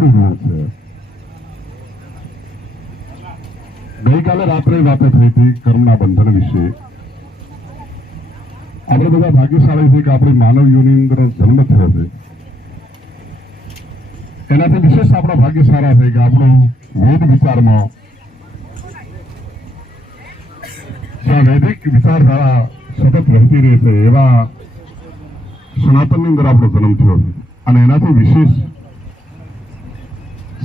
થઈ રહ્યું છે। ગઈકાલે રાત્રે વાતો થઈ હતી કર્મના બંધન વિશે। આપણે બધા ભાગ્યશાળી છે કે આપણી માનવ યોનિની અંદર જન્મ થયો છે। એનાથી વિશેષ આપણા ભાગ્ય સારા છે કે આપણો વેદ વિચારમાં જ્યાં વૈદિક વિચારધારા સતત વહેતી રહે છે એવા સનાતનની અંદર આપણો જન્મ થયો છે। અને એનાથી વિશેષ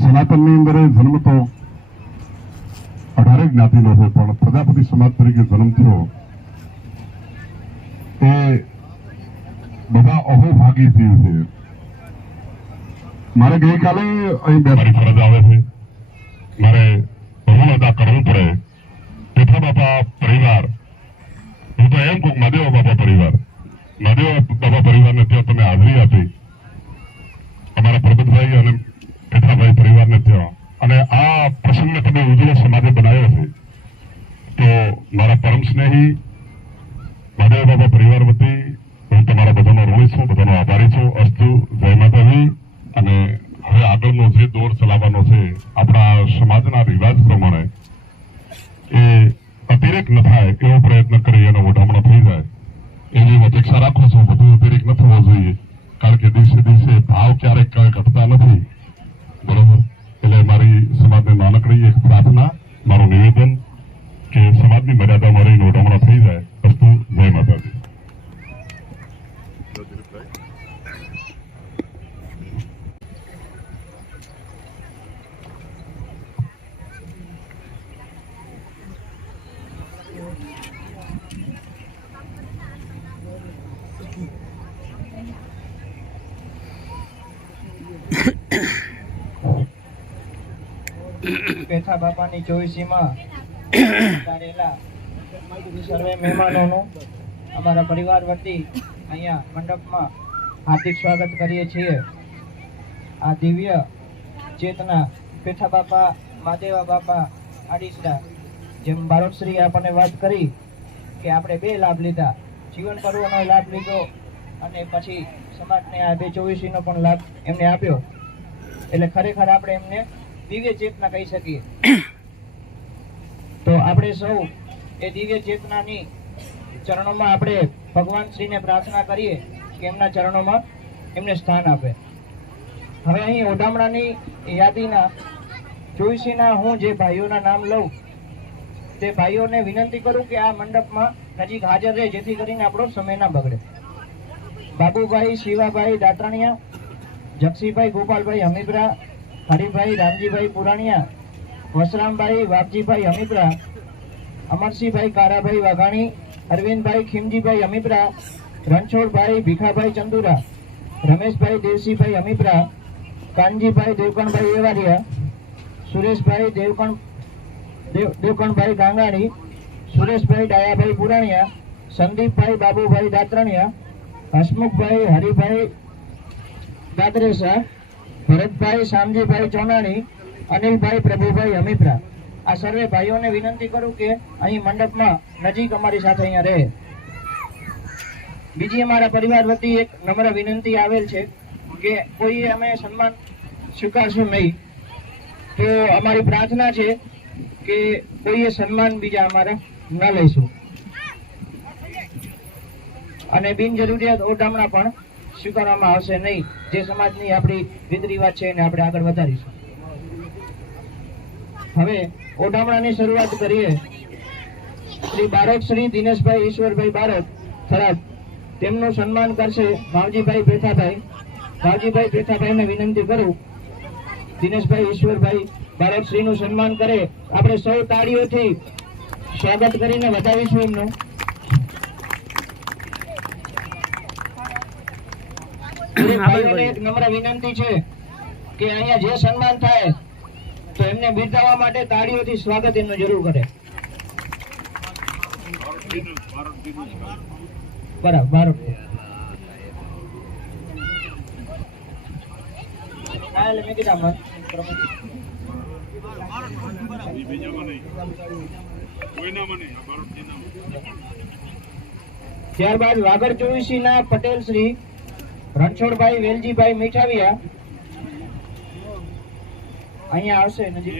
સનાતનની અંદર જન્મ તો 18 જ્ઞાતિનો છે, પણ પ્રજાપતિ સમાજ તરીકે જન્મ થયો એ બધા અહોભાગી જીવ છે। મારે ગઈકાલે અહીં મારી ફરજ આવે છે, મારે ઋણ અદા કરવું પડે। પેઠા બાપા પરિવાર, હું તો એમ કહું મહાદેવ બાપા પરિવારને ત્યાં તમે હાજરી આપી, અમારા પ્રબંધભાઈ અને પેઠાભાઈ પરિવારને ત્યાં, અને આ પ્રસંગને તમે ઉજળો સમાજે બનાવ્યો છે, તો મારા પરમ સ્નેહી મહાદેવ બાપા પરિવાર વતી હું તમારા બધાનો ઋણી છું, બધાનો આભારી છું। અસ્તુ, જય માતાજી। અને હવે આગળનો જે દોર ચલાવવાનો છે આપણા સમાજના રિવાજ પ્રમાણે એ અતિરેક ન થાય એવો પ્રયત્ન કરી અને વધામણો થઈ જાય એવી અપેક્ષા રાખું છું। બધું અતિરેક ન થવો જોઈએ, કારણ કે દિવસે દિવસે ભાવ ક્યારેક ઘટતા નથી, બરોબર? એટલે મારી સમાજને નાનકડી એક પ્રાર્થના, મારું નિવેદન કે સમાજની મર્યાદામાં રહીને વધામણો થઈ જાય। અસ્તુ, જય માતાજી। પેઠા બાપાની ચોવીસીમાં સર્વે મહેમાનોનું અમારા પરિવાર વતી અહીંયા મંડપમાં હાર્દિક સ્વાગત કરીએ છીએ। આ દિવ્ય ચેતના પેઠા બાપા, મહાદેવા બાપા આડીસરા, જેમ બારોટશ્રી આપણને વાત કરી કે આપણે 2 લાભ લીધા, જીવન પર્વનો લાભ લીધો અને પછી સમાજને આ 224નો પણ લાભ એમને આપ્યો, એટલે ખરેખર આપણે એમને દિવ્ય ચેતના કહી શકીએ। તો આપણે સૌ એ દિવ્ય ચેતનાની ચરણોમાં આપણે ભગવાન શ્રીને પ્રાર્થના કરીએ કે એમના ચરણોમાં એમને સ્થાન આપે। હવે અહીં ઓઢામણાની યાદીના 24ના હું જે ભાઈઓના નામ લઉં તે ભાઈઓને વિનંતી કરું કે આ મંડપમાં નજીક હાજર રહે, જેથી કરીને આપણો સમય ના બગડે। બાબુભાઈ શિવાભાઈ દાતરાણીયા, જક્ષીભાઈ ગોપાલભાઈ હમીબરા, હરિભાઈ રામજીભાઈ પુરાણીયા, વસરામભાઈ વાઘજીભાઈ હમીબરા, અમરસિંહભાઈ કારાભાઈ વાઘાણી, અરવિંદભાઈ ખીમજીભાઈ હમીબરા, રણછોડભાઈ ભીખાભાઈ ચંદુરા, રમેશભાઈ દેવસીભાઈ હમીબરા, કાનજીભાઈ દેવકણભાઈ એવારિયા, સુરેશભાઈ દેવકણભાઈ ગાંગાણી, સુરેશભાઈ ડાયાભાઈ પુરાણીયા, સંદીપભાઈ બાબુભાઈ દાતરાણીયા, હસમુખભાઈ હરિભાઈ દાદરેસા, ભરતભાઈ શામજીભાઈ ચોનાણી, અનિલભાઈ પ્રભુભાઈ હમીપરા। આ સર્વે ભાઈઓને વિનંતી કરું કે અહીં મંડપમાં નજીક અમારી સાથે અહીંયા રહે। બીજી અમારા પરિવાર વતી એક નમ્ર વિનંતી આવેલ છે કે કોઈ અમે સન્માન સ્વીકારશું નહીં, તો અમારી પ્રાર્થના છે કે કોઈએ સન્માન બીજા અમારા ન લઈશું અને બિનજરૂરિયાત ઓઢામણા પણ સ્વીકારવામાં આવશે નહીં। જે સમાજની આપણી રીત રિવાજ છે એને આપણે આગળ વધારીશું। હવે ઓઢામણાની શરૂઆત કરીએ। શ્રી બારોટ શ્રી દિનેશભાઈ ઈશ્વરભાઈ બારોટ થરાદ, તેમનું સન્માન કરશે ભાવજીભાઈ પેઠાભાઈ। ભાવજીભાઈ પેઠાભાઈને વિનંતી કરું દિનેશભાઈ ઈશ્વરભાઈ બારોટ શ્રીનું સન્માન કરે। આપણે સૌ તાળીઓથી સ્વાગત કરીને વધાવીશું એમનું। એક નમ્ર વિનંતી છે કે અહીંયા જે સન્માન થાય તો એમને બિરદાવવા માટે તાળીઓથી સ્વાગત એમનું જરૂર કરે। બરાબર, ત્યારબાદ વાગડ 24ના પટેલ શ્રી રણછોડભાઈ વેલજીભાઈ મીઠાવિયા, અહીંયા આવશે નજીક.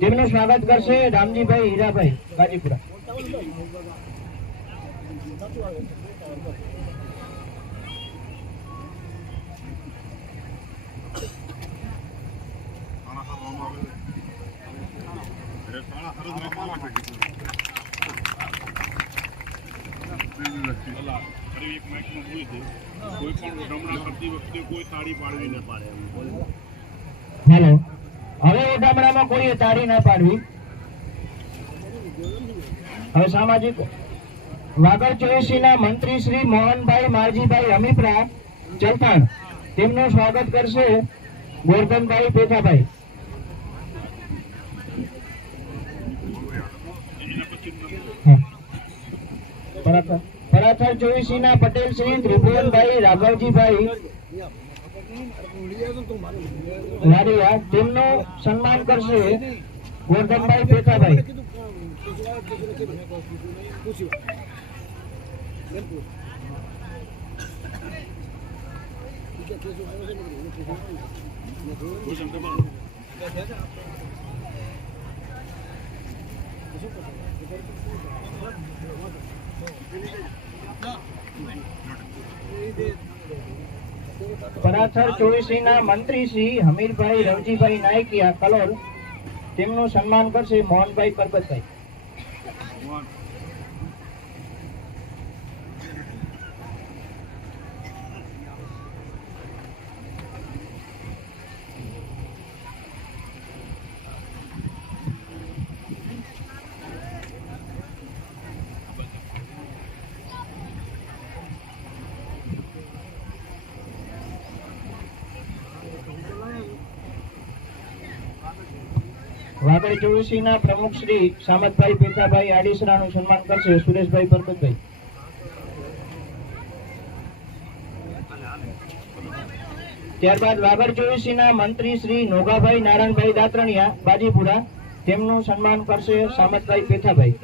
તેમનું સ્વાગત કરશે રામજીભાઈ હીરાભાઈ ગાજીપુરા. હેલો, હવે ઓઢામણામાં કોઈએ તાળી ના પાડવી. હવે સામાજિક વાગડ ચોવીસીના મંત્રી શ્રી મોહનભાઈ મારજીભાઈ અમીપરા ચલથાણ, તેમનું સ્વાગત કરશે ગોરધનભાઈ પેથાભાઈ. પરાથર ચોવીસીના પટેલ શ્રી ત્રિભુવનભાઈ રાઘવજીભાઈ લાડિયા, તેમનું સન્માન કરશે ગોરધનભાઈ પેથાભાઈ. પરાથર ચોવીસીના મંત્રી શ્રી હમીરભાઈ રવજીભાઈ નાયકિયા કલોલ, તેમનું સન્માન કરશે મોહનભાઈ પરબતભાઈ. વાગડ ચોવીસીના પ્રમુખ શ્રી સામતભાઈ પેથાભાઈ આડીસરાનું સન્માન કરશે સુરેશભાઈ પરબતભાઈ. ત્યારબાદ વાગડ ચોવીસીના મંત્રી શ્રી નોગાભાઈ નારાયણભાઈ દાત્રણિયા બાજીપુરા, તેમનું સન્માન કરશે સામતભાઈ પેથાભાઈ.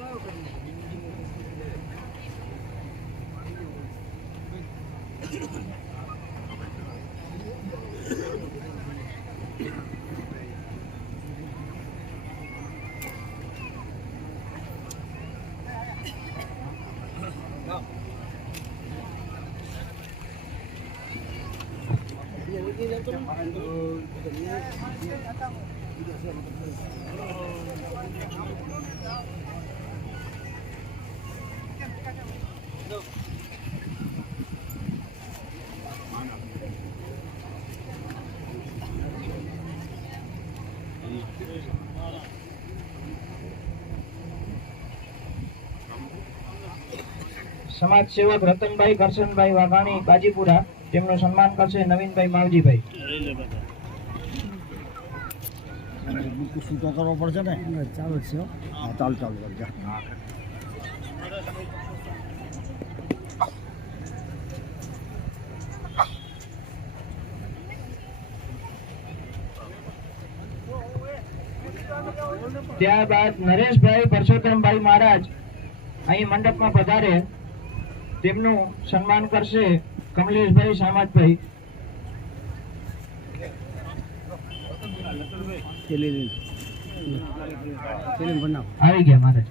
સમાજ સેવક રતનભાઈ કરશનભાઈ વાઘાણી કાજીપુરા, તેમનું સન્માન કરશે નવીનભાઈ માવજીભાઈ. શું કરવો પડશે ને? ચાલુ છે. હા, ચાલુ કરજો. ત્યારબાદ નરેશભાઈ પરસોત્તમભાઈ મહારાજ અહીં મંડપમાં પધારે, તેમનું સન્માન કરશે કમલેશભાઈ સામતભાઈ. આવી ગયા મહારાજ.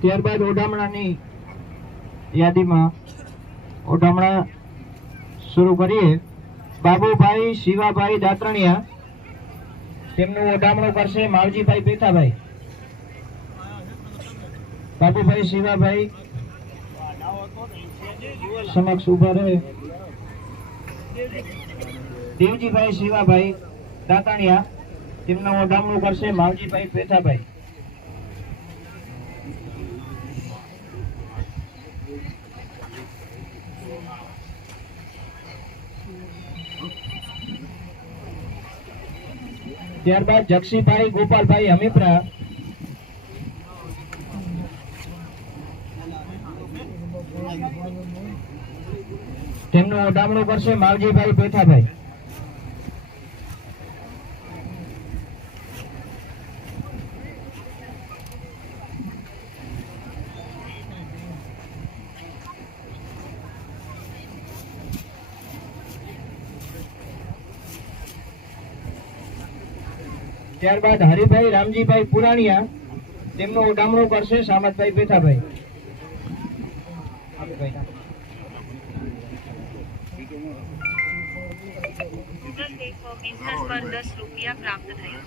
ત્યારબાદ ઓઢામણાની યાદીમાં ઓઢામણા શરૂ કરીએ. બાબુભાઈ શિવાભાઈ દાત્રણિયા, તેમનું ઓઢામણું કરશે માવજીભાઈ પેથાભાઈ. બાબુભાઈ શિવાભાઈ સમક્ષ ઉભા રહે. દેવજીભાઈ શિવાભાઈ દાતાણિયા, તેમનું ઓઢામણું કરશે માવજીભાઈ પેથાભાઈ. ત્યારબાદ જક્ષીભાઈ ગોપાલભાઈ હમીપરા, તેમનું ઓઢામણું કરશે માવજીભાઈ પેથાભાઈ. ત્યારબાદ હરિભાઈ રામજીભાઈ પુરાણીયા, તેમનું ઓઢામણું કરશે સામતભાઈ પેથાભાઈ. गूगल पे फॉर बिजनेस पर 10 रुपया प्राप्त થયા.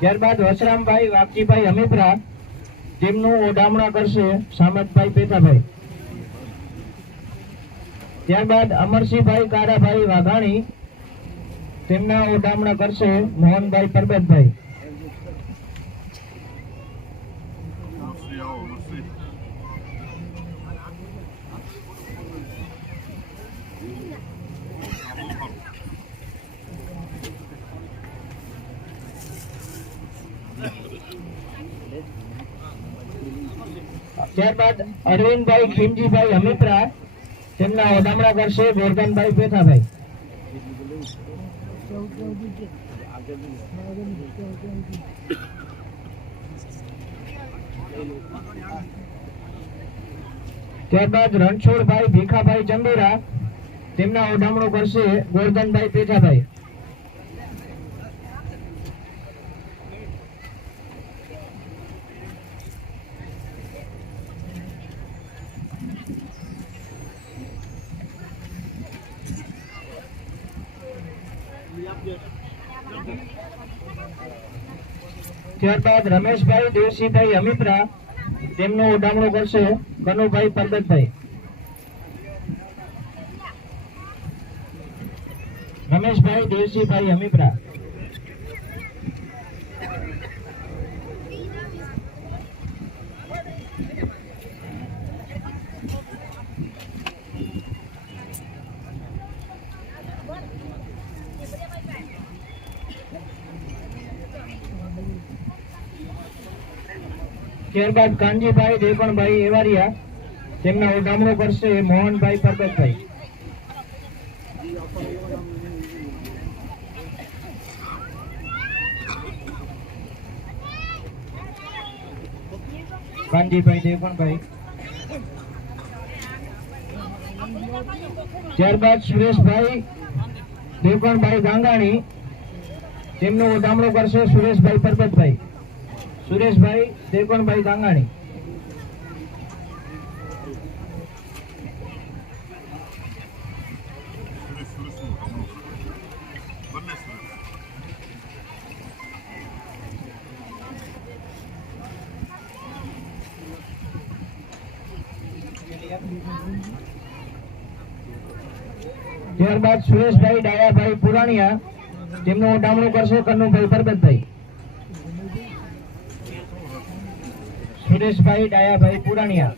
ત્યારબાદ વસરામભાઈ વાપજીભાઈ હમીપરા, તેમનું ઓઢામણા કરશે સામતભાઈ પેથાભાઈ. ત્યારબાદ અમરસિંહભાઈ કારાભાઈ વાઘાણી, તેમના ઓઢામણા કરશે મોહનભાઈ પરબતભાઈ. ત્યારબાદ અરવિંદભાઈ ખીમજીભાઈ હમીપરા, તેમના ઓઢામણા કરશે ગોરધનભાઈ પેથાભાઈ. ત્યારબાદ રણછોડભાઈ ભીખાભાઈ ચંદુરા, તેમના ઓઢામણું કરશે ગોરધનભાઈ પેથાભાઈ. ત્યારબાદ રમેશભાઈ દેવસિંહભાઈ હમીપરા, તેમનું ઓઢામણું કરશે કનુભાઈ પરબતભાઈ. રમેશભાઈ દેવસિંહભાઈ હમીપરા. ત્યારબાદ કાનજીભાઈ દેવણભાઈ એવારિયા, તેમના ઓઢામણું કરશે મોહનભાઈ પરબતભાઈ. કાનજીભાઈ દેવણભાઈ. ત્યારબાદ સુરેશભાઈ દેવણભાઈ ગાંગાણી, તેમનું ઓઢામણું કરશે સુરેશભાઈ પરબતભાઈ. સુરેશભાઈ દેવણભાઈ ગાંગાણી. ત્યારબાદ સુરેશભાઈ ડાયાભાઈ પુરાણીયા, તેમનું ઓઢામણું કરશે કનુભાઈ પરબતભાઈ. સુરેશભાઈ ડાયાભાઈ પુરાણીયા.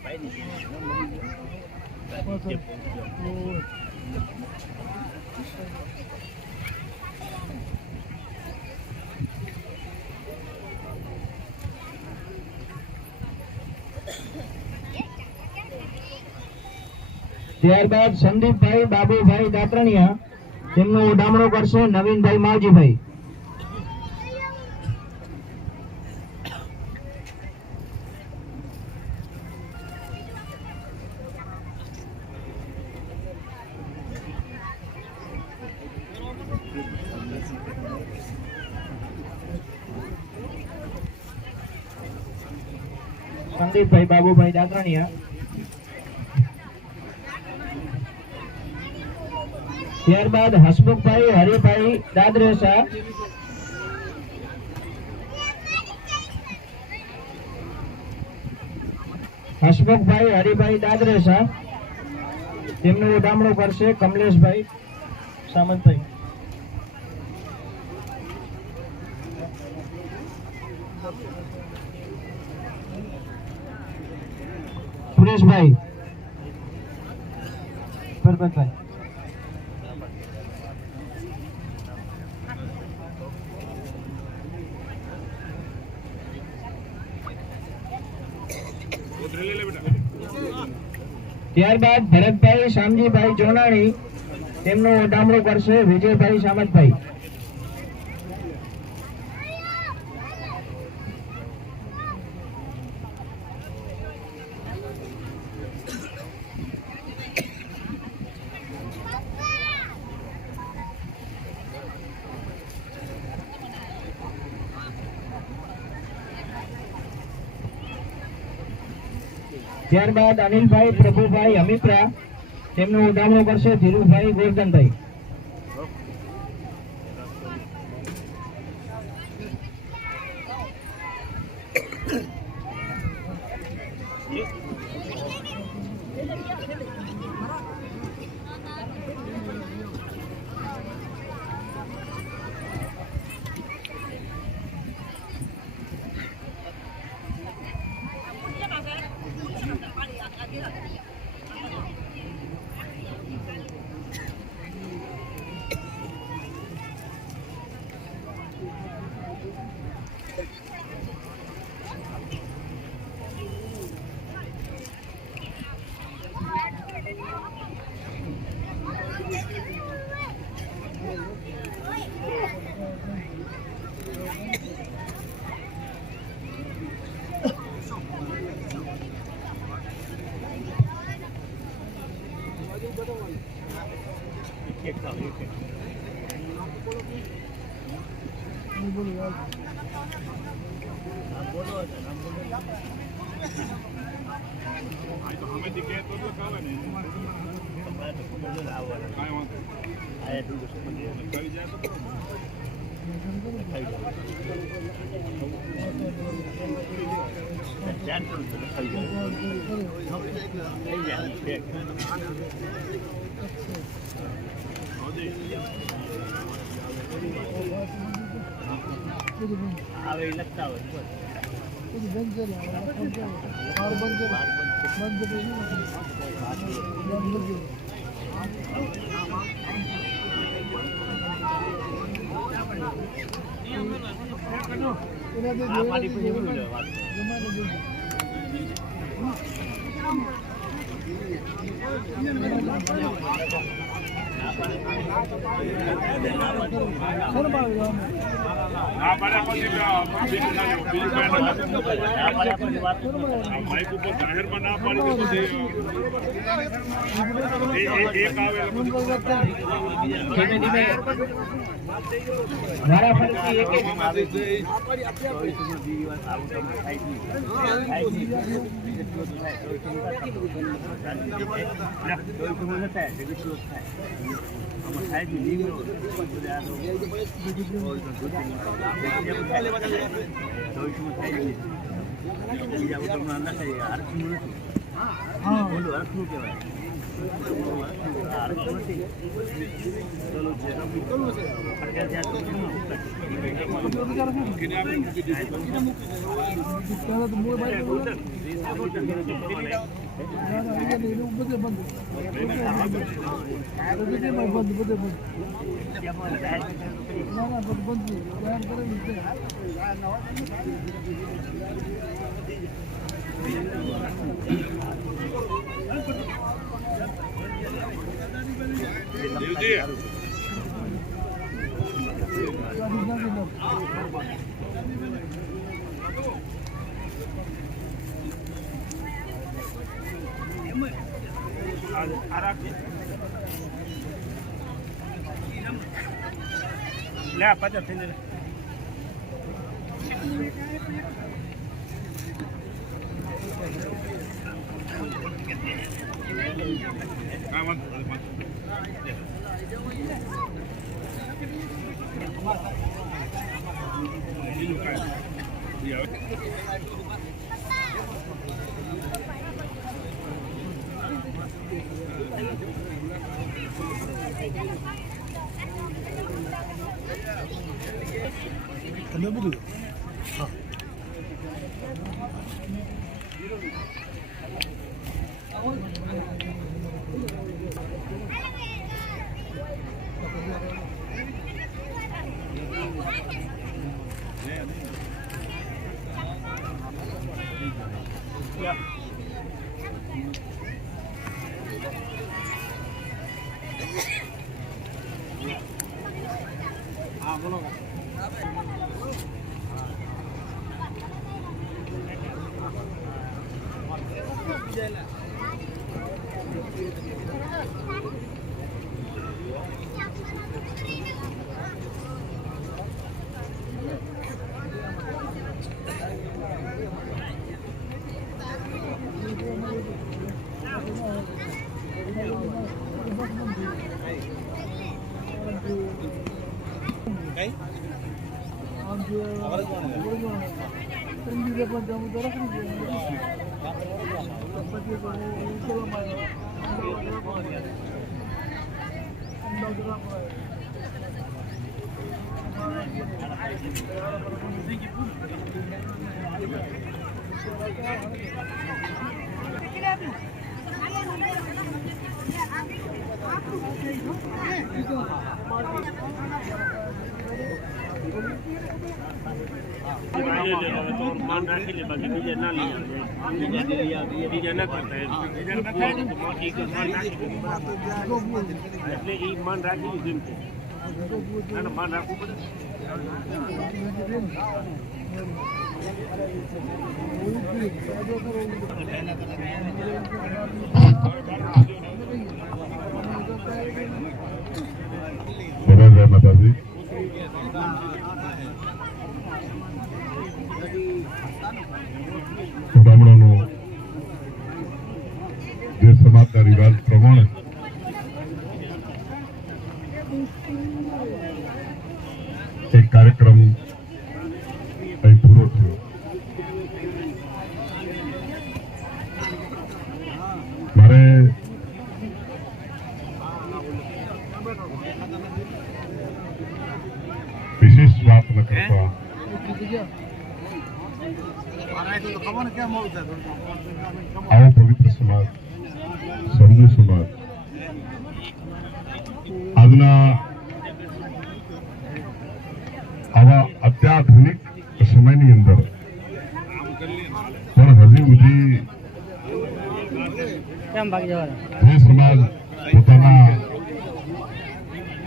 ત્યારબાદ સંદીપભાઈ બાબુભાઈ દાતરણિયા, તેમનું ઓઢામણું કરશે નવીનભાઈ માવજીભાઈ. સંદીપભાઈ બાબુભાઈ દાતરણિયા. ત્યારબાદ હસમુખભાઈ હરિભાઈ દાદરેસા, હસમુખભાઈ હરિભાઈ દાદરેસા, તેમનું ઉડામણું કરશે કમલેશભાઈ સામંતભાઈ. સુરેશભાઈ પરબતભાઈ. ત્યારબાદ ભરતભાઈ શામજીભાઈ જોનાણી, તેમનું ઉડામણું કરશે વિજયભાઈ સામંતભાઈ. ત્યારબાદ અનિલભાઈ પ્રભુભાઈ અમિત્રા, તેમનું ઉડામણું કરશે ધીરુભાઈ ગોરધનભાઈ. તમે બધું જય માતાજી. ઉડામણાનો જે સમાજના રિવાજ પ્રમાણે એક કાર્યક્રમ અહીં પૂરો થયો. મારે વિશેષ વાત ન કરતા આવો પવિત્ર સમાજ, સમજુ સમાજ આજના આવા અત્યાધુનિક સમયની અંદર પણ હજી સુધી જે સમાજ પોતાના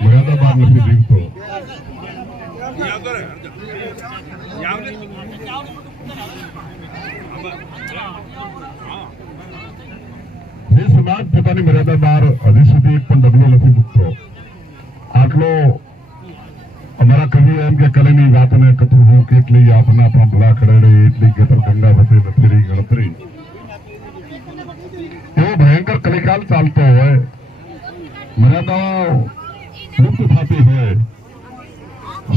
મર્યાદા બહાર નથી જીવતો, જે સમાજ પોતાની મર્યાદા બહાર હજી સુધી એક પણ ડગલો નથી મૂકતો, આટલો અમારા કવિ એમ કે કલેની વાતને કથું હું કેટલી આપના પણ ભલા ખડે એટલી ગેતર ગંગા વસે નથી રહી ગણતરી. એવો ભયંકર કલિકાલ ચાલતો હોય, મર્યાદાઓ લુપ્ત થતી હોય,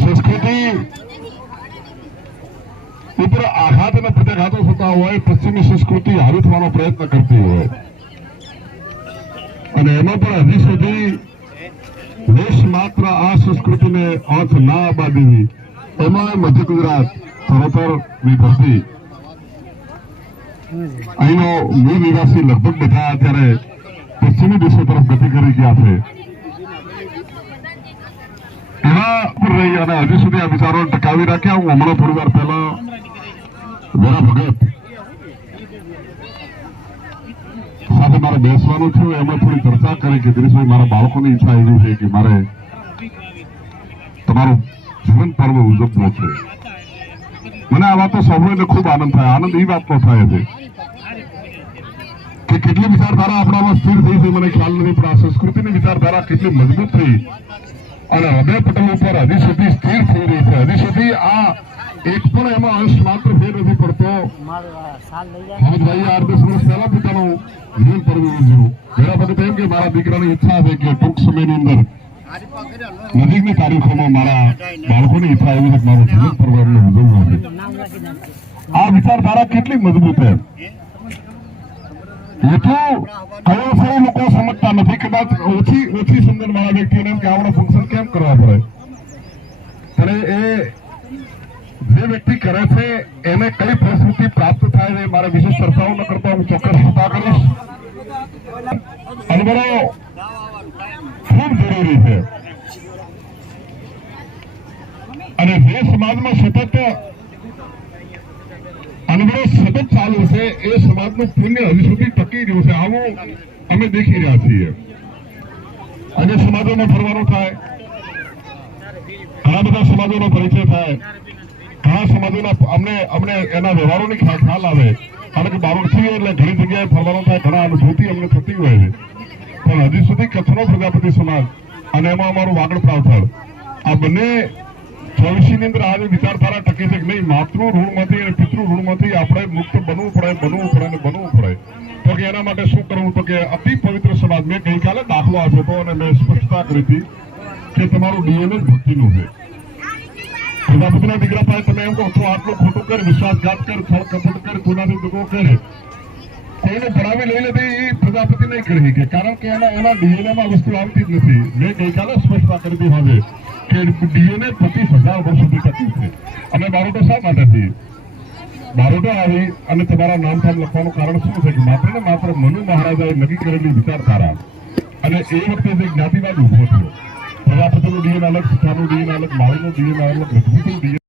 સંસ્કૃતિ ઉપર આઘાત અને પ્રત્યાઘાતો થતા હોય, પશ્ચિમી સંસ્કૃતિ હાવી થવાનો પ્રયત્ન કરતી હોય અને એમાં પણ હજી સુધી દેશ માત્ર આ સંસ્કૃતિને આંખ ના આવવા દેવી, એમાં મધ્ય ગુજરાત સરોતરની ધરતી અહીંનો મૂળ નિવાસી લગભગ બધા અત્યારે પશ્ચિમી દેશો તરફ ગતિ કરી ગયા છે. એવા પર રહી અને હજી સુધી આ વિચારોને ટકાવી રાખ્યા. હું હમણાં થોડી વાર પહેલા વેરા ભગત સાથે મારે બેસવાનું છું, એમાં થોડી ચર્ચા કરી કે દિનેશભાઈ મારા બાળકોની ઈચ્છા એવી છે કે મારે તમારું જીવન પર્વ ઉજવવો છે. મને આ વાતો સાંભળીને ખૂબ આનંદ થાય. આનંદ એ વાતનો થાય છે કે કેટલી વિચારધારા આપણામાં સ્થિર થઈ છે મને ખ્યાલ નથી, પણ આ સંસ્કૃતિની વિચારધારા કેટલી મજબૂત થઈ અને હૃદય પટલ ઉપર હજી સુધી સ્થિર થઈ રહી છે. હજી સુધી આ એક પણ એમાં અંશ માત્ર ફેર નથી પડતો. ભાઈ 8-10 વર્ષ પહેલા પોતાનું જીવન પર્વ ઉજવ્યું, ઘણા બધા એમ કે મારા દીકરાની ઈચ્છા છે કે ટૂંક સમયની અંદર નજીકની તારીખોમાં મારા બાળકોની ઈચ્છા એવી છે કે મારું જીવન પર્વ એમને ઉજવવું છે. આ વિચારધારા કેટલી મજબૂત છે એ તો કયો સૌ લોકો સમજતા નથી. કદાચ ઓછી સમજણ વાળા વ્યક્તિઓને એમ કે આવડે ફંક્શન કેમ કરવા પડે, પણ એ જે વ્યક્તિ કરે છે એને કઈ પરિસ્થિતિ પ્રાપ્ત થાય છે મારે વિશેષ ચર્ચાઓ ન કરતા હું ચોક્કસ ચર્ચા કરીશ. અનુભવો ખૂબ જરૂરી છે અને જે સમાજમાં સતત અનુભવો સતત ચાલુ છે એ સમાજનું પુણ્ય હજી સુધી ટકી રહ્યું છે. આવું અમે દેખી રહ્યા છીએ. આજે સમાજોમાં ફરવાનું થાય, ઘણા બધા સમાજોનો પરિચય થાય, ઘણા સમાજોના અમને એના વ્યવહારોની ખ્યાલ આવે. કારણ કે બારોટથી એટલે ઘણી જગ્યાએ ફરવાનું થાય, ઘણા અનુભૂતિ અમને થતી હોય છે. પણ હજી સુધી કચ્છનો પ્રજાપતિ સમાજ અને એમાં અમારું વાગડ પ્રાવથળ આ બંને ચોવીસની અંદર આજે વિચારધારા ટકી છે કે નહીં, માતૃ ઋણમાંથી અને પિતૃ ઋણમાંથી આપણે મુક્ત બનવું પડે. તો કે એના માટે શું કરવું? તો કે અતિ પવિત્ર સમાજ. મેં ગઈકાલે દાખલો આપ્યો હતો અને મેં સ્પષ્ટતા કરી હતી કે તમારું ડીએનએ ભક્તિનું છે. પ્રજાપતિના દીકરા પાસે તમે એમ કહો તો આટલું ખોટું કર, વિશ્વાસઘાત કર, છળ કપટ કર, કોનાથી દગો કરે, કોઈને ભણાવી લઈ લેતી એ પ્રજાપતિ નહીં કરી શકે. કારણ કે એના ડીએનએમાં વસ્તુ આવતી જ નથી. મેં ગઈકાલે સ્પષ્ટતા કરી હતી હવે કે ડીએનએ 25,000 વર્ષ સુધી ટકી છે. અને બારોટો શા માટે છે? બારોટો આવી અને તમારા નામ લખવાનું કારણ શું છે કે માત્ર ને માત્ર મનુ મહારાજાએ નક્કી કરેલી વિચારધારા અને એ વખતે જે જ્ઞાતિવાદ ઉભો થયો. પ્રજાપતિનું ડીએનએ અલગ, શિખાનું ડીએનએ અલગ, માળીનું ડીએનએ અલગ, રજપૂતનું ડીએનએ